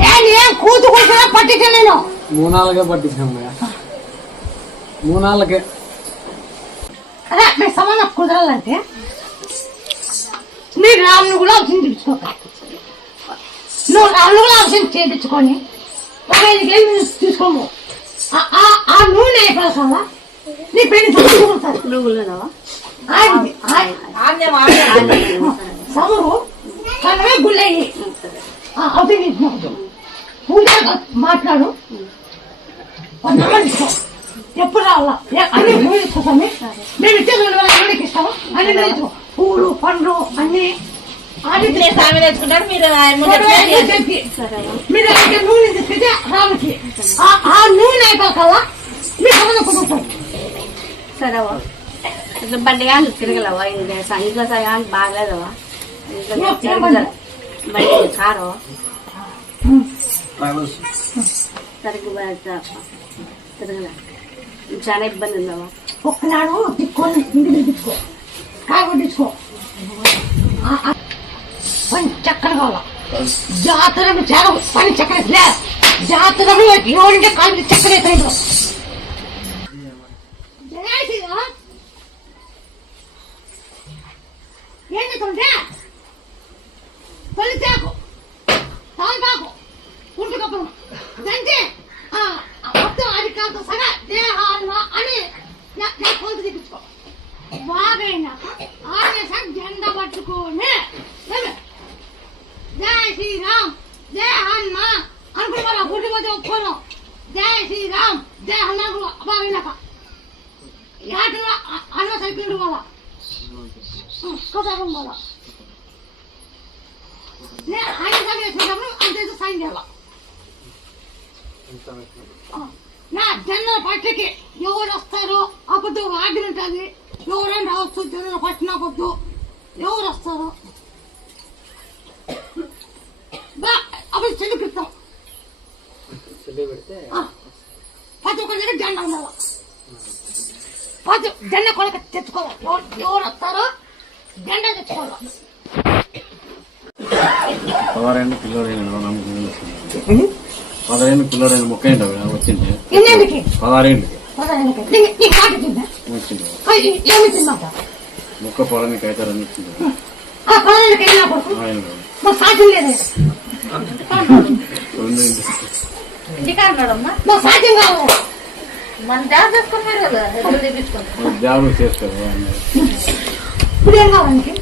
నేనేం కూతుకుంటున్నా పట్టించలేను. 3-4 పట్టించాము. 3-4 అదే మీ సంబంధం కుదరాలంటే మీరు రాముని కూడా అవసరం తెచ్చుకోక. నువ్వు రాముని కూడా అవసరం చేయించుకొని 15 కేజీలు తీసుకోము. ఆ నూనె అయిపోతా నీ పెళ్లి సమరు కనవే గుళ్ళయ్యి అవుతుంది. పూజ మాట్లాడు ఎప్పుడు రావాలా అన్ని పూలు ఇచ్చుకోసామి. మేము ఇచ్చే ఎవరికి ఇస్తాము అన్ని తెచ్చుకో. పూలు పండ్లు అన్ని తెచ్చుకుంటారు. మీరు నూనె తెచ్చితే రాముకి ఆ నూనె అయిపోకల్లా మీరు సంబంధం కుదురుతారు. సరేవా ఇట్లా బండి కానీ తిరగలవా? ఇంట్లో సగానికి బాగలేదవా? బండి కారు సరిగ్గా తిరగల చాలా ఇబ్బంది ఉందవా? ఒక్కనాడు తిక్కొని ఇంటికి తెచ్చుకో, కాయ కొట్టించుకో. పని చక్కగా కావాలా? జాతర చాలా పని చక్కగా జాతరలో ఎవరింటే కాలు చక్కగా అవుతాయి. ఏం చేస్తుంటే తొలిచాకు తాల్పాకు పుట్టుకప్పుడు దంటే మొత్తం అది కాదు సగా దేహాన్మా అని కొంత తెప్పించుకో. బాగైనాక ఆడేసాక జెండా పట్టుకొని జై శ్రీరామ్ జై హనుమా అనుకుని వాళ్ళ పుట్టిపోతే ఒప్పుకోను. జై శ్రీరామ్ జై హనుమా బాగైనాక యాటలో అన్న సైకిల్ వాళ్ళ కొత్త వాళ్ళ నేను ఆయన వేసినప్పుడు అంతే సైన్ చేయాల. నా జనరల్ పార్టీకి ఎవరు వస్తారో అప్పుడు ఆర్డర్ ఉంటుంది. ఎవరైనా రావచ్చు జనరల్ పార్టీ నాకొద్దు. ఎవరు వస్తారో అప్పుడు చెల్లి పెడతాం. ప్రతి ఒక్కరి దగ్గర జెండా ఉండాలి. ప్రతి జెండా కొనక తెచ్చుకోవాలి. ఎవరు వస్తారో జెండా తెచ్చుకోవాలి. 16 పిల్లడైన మొక్క వచ్చింది. 16 మొక్క పొలానికి అవుతారని వచ్చింది. సాధ్యం లేదు. సాధ్యం కావాలి. మన జాబ్ చేసుకున్నారు కదా, జాబ్ చేసుకోవాలి. ఇప్పుడు ఏం కావాలి?